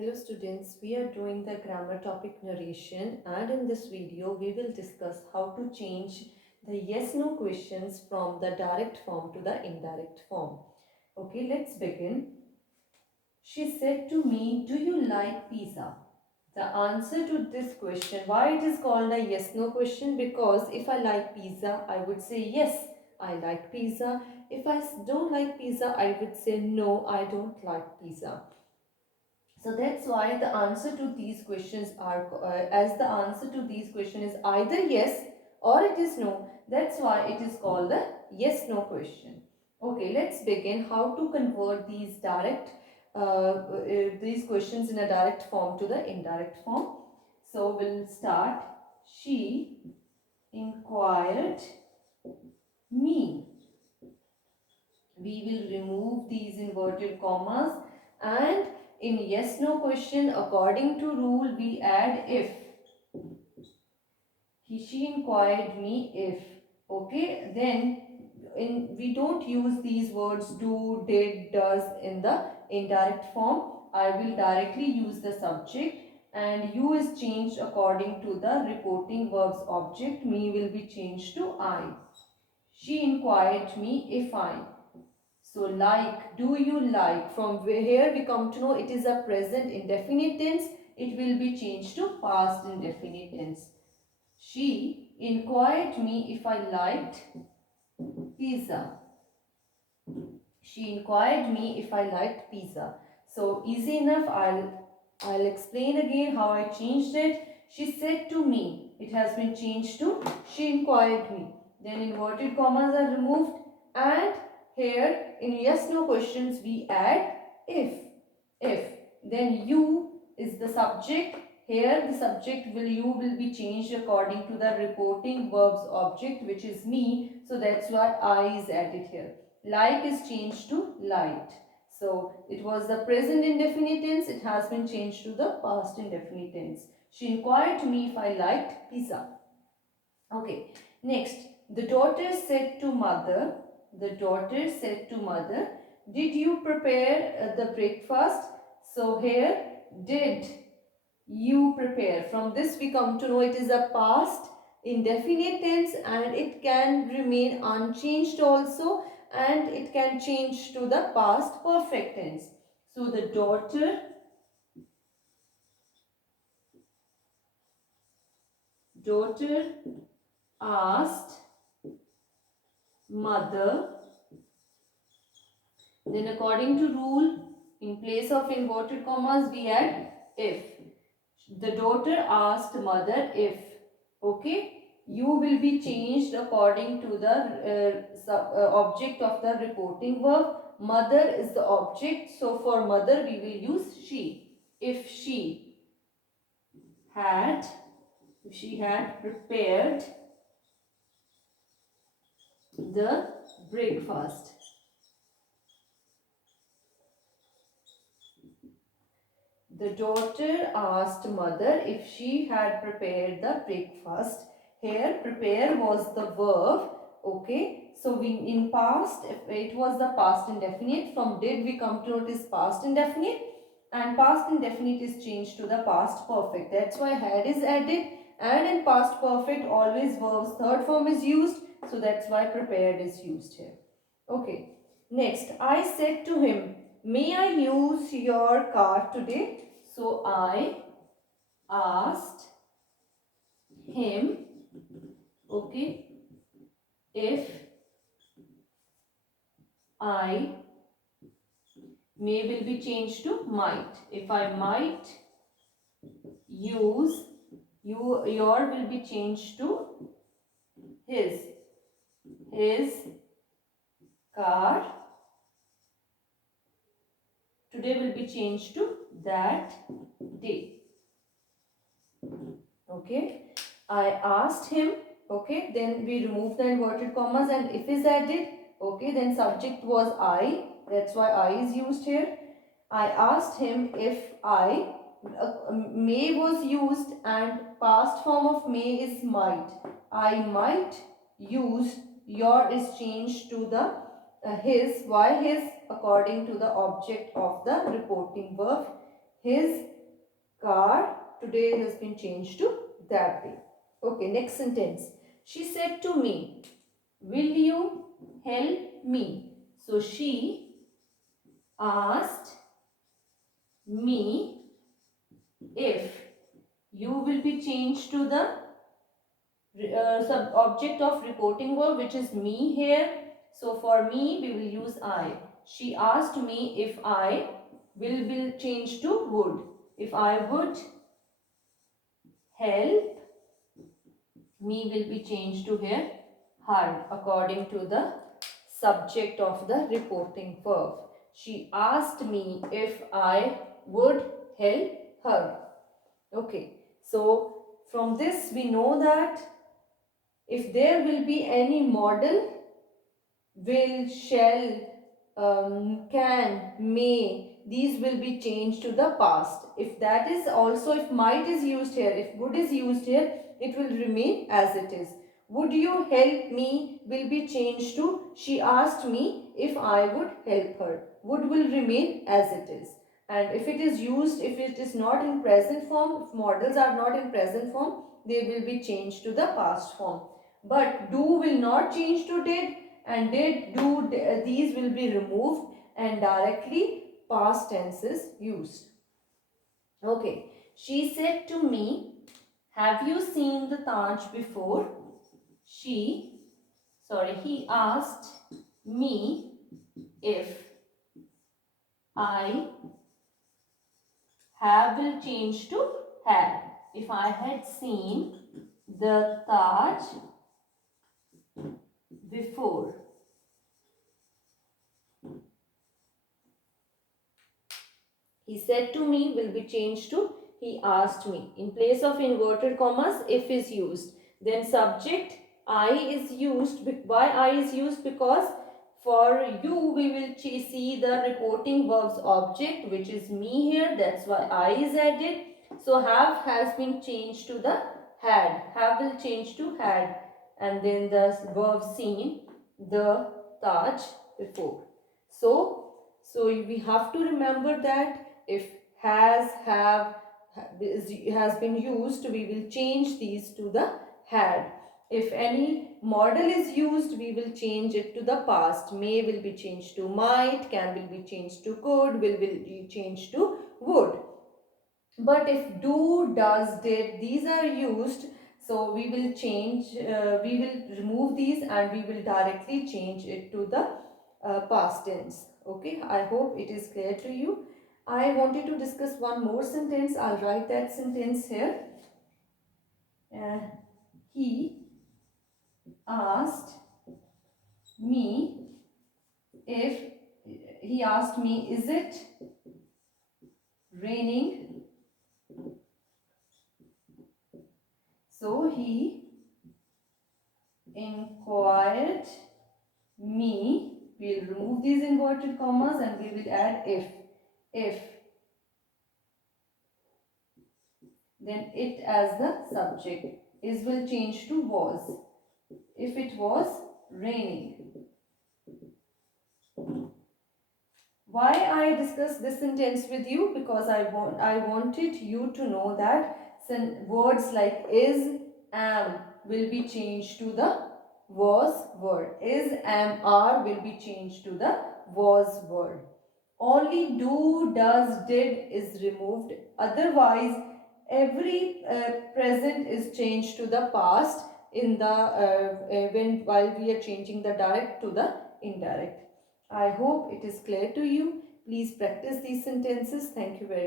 Hello students, we are doing the grammar topic narration, and in this video we will discuss how to change the yes no questions from the direct form to the indirect form. Okay, let's begin. She said to me, "Do you like pizza?" The answer to this question, why it is called a yes no question? Because if I like pizza, I would say yes, I like pizza. If I don't like pizza, I would say no, I don't like pizza. So that's why the answer to these questions are, as the answer to these questions is either yes or it is no. That's why it is called the yes no question. Okay, let's begin how to convert these questions in a direct form to the indirect form. So we'll start. She inquired me. We will remove these inverted commas, and in yes no question, according to rule, we add if. She inquired me if. Okay, then we don't use these words do, did, does in the indirect form. I will directly use the subject, and you is changed according to the reporting verb's object. Me will be changed to I. She inquired me if I. So like, do you like? From here we come to know it is a present indefinite tense. It will be changed to past indefinite tense. She inquired me if I liked pizza. She inquired me if I liked pizza. So easy enough. I'll explain again how I changed it. She said to me. It has been changed to she inquired me. Then inverted commas are removed, and here in yes no questions we add if. If. Then you is the subject. Here the subject you will be changed according to the reporting verb's object, which is me. So that's why I is added here. Like is changed to light. So it was the present indefinite tense. It has been changed to the past indefinite tense. She inquired to me if I liked pizza. Okay. Next, the daughter said to mother. The daughter said to mother, "Did you prepare the breakfast?" So here, did you prepare. From this we come to know it is a past indefinite tense, and it can remain unchanged also, and it can change to the past perfect tense. So the daughter asked mother. Then according to rule, in place of inverted commas we add if. The daughter asked mother if. Okay, you will be changed according to the object of the reporting verb. Mother is the object, so for mother we will use she. If she had, if she had prepared the breakfast. The daughter asked mother if she had prepared the breakfast. Here, prepare was the verb. Okay. So, we in past, if it was the past indefinite. From did we come to notice past indefinite. And past indefinite is changed to the past perfect. That's why had is added. And in past perfect, always verbs third form is used. So, that's why prepared is used here. Okay. Next, I said to him, "May I use your car today?" So I asked him, okay, if I, may will be changed to might. If I might use, your will be changed to his. His car today will be changed to that day. Okay. I asked him. Okay. Then we remove the inverted commas, and if is added. Okay. Then subject was I. That's why I is used here. I asked him if I, may was used, and past form of may is might. I might use, your is changed to the his. Why his? According to the object of the reporting verb. His car today has been changed to that day. Okay, next sentence. She said to me, will you help me? So she asked me if you will be changed to the sub object of reporting verb, which is me here. So for me we will use I. She asked me if I will change to would. If I would help, me will be changed to here her according to the subject of the reporting verb. She asked me if I would help her. Okay, so from this we know that if there will be any model, will, shall, can, may, these will be changed to the past. If that is also, if might is used here, if would is used here, it will remain as it is. Would you help me will be changed to she asked me if I would help her. Would will remain as it is. And if it is used, if it is not in present form, if models are not in present form, they will be changed to the past form. But do will not change to did, and did, do, these will be removed and directly past tense is used. Okay, she said to me, have you seen the Taj before? He asked me if I have will change to had. If I had seen the Taj before. He said to me will be changed to he asked me. In place of inverted commas, if is used. Then subject I is used. Why I is used? Because for you we will see the reporting verbs object, which is me here. That's why I is added. So have has been changed to the had. Have will change to had. And then the verb seen the Taj before. So we have to remember that if has, have has been used, we will change these to the had. If any model is used, we will change it to the past. May will be changed to might, can will be changed to could, will be changed to would. But if do, does, did, these are used, so we will change, we will remove these and we will directly change it to the past tense. Okay, I hope it is clear to you. I wanted to discuss one more sentence. I'll write that sentence here. Uh, he asked me if, he asked me, is it raining? So he inquired me. We'll remove these inverted commas and we will add if, then it as the subject. Is will change to was. If it was raining. Why I discuss this sentence with you? Because I wanted you to know that words like is, am will be changed to the was word. Is, am, are will be changed to the was word. Only do, does, did is removed. Otherwise, every present is changed to the past in the when while we are changing the direct to the indirect. I hope it is clear to you. Please practice these sentences. Thank you very much.